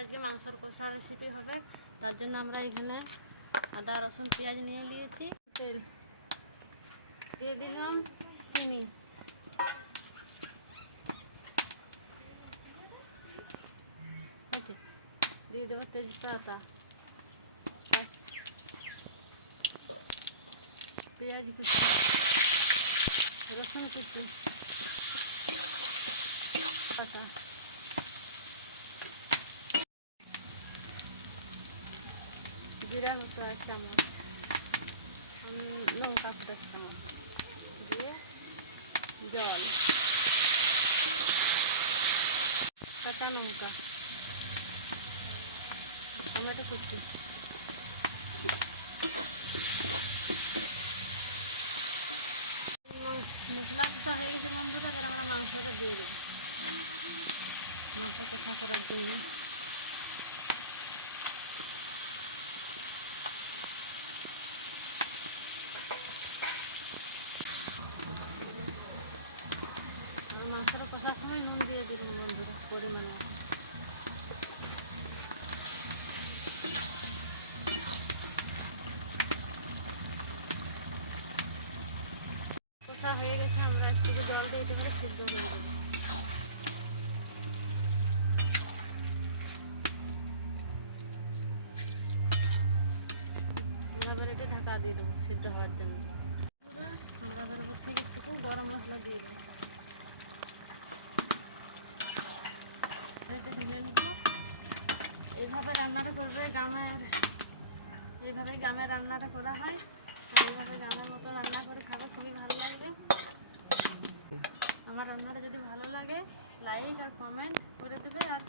আজকে মাংসের কষা রেসিপি হবে, তার জন্য আমরা এখানে আদা রসুন পেঁয়াজ নিয়ে নিয়েছি। তেল দিয়ে দিলাম, চিনি, দিয়ে দেবো তেজপাতা, পেঁয়াজ কুচি, রসুন কুচি, পাতা, জিরা মশলা 1 চামচ, লঙ্কা 1 চামচ দিয়ে জল, কাঁচা লঙ্কা, টমেটো কুচি, মশলাটা এই যে বন্ধুরা আমরা মাংসটা দিয়ে দেবো। মাংস কষা করার জন্য আর মাংসটা কষার সময় নুন দিয়ে দিলাম বন্ধুরা পরিমাণে। কষা হয়ে গেছে, আমরা একটু জল দিয়ে দিতে পারি, সিদ্ধ হয়ে যাবে। এবার এটা ঢাকা দিয়ে দেবো সিদ্ধ হওয়ার জন্য। গরম মশলা দিয়ে দেবো, এইভাবে রান্নাটা করবে এইভাবে গ্রামের রান্নাটা করা হয়। এইভাবে গ্রামের মতো রান্না করে খাবে, খুবই ভালো লাগবে। আমার রান্নাটা যদি ভালো লাগে লাইক আর কমেন্ট করে দেবে। আর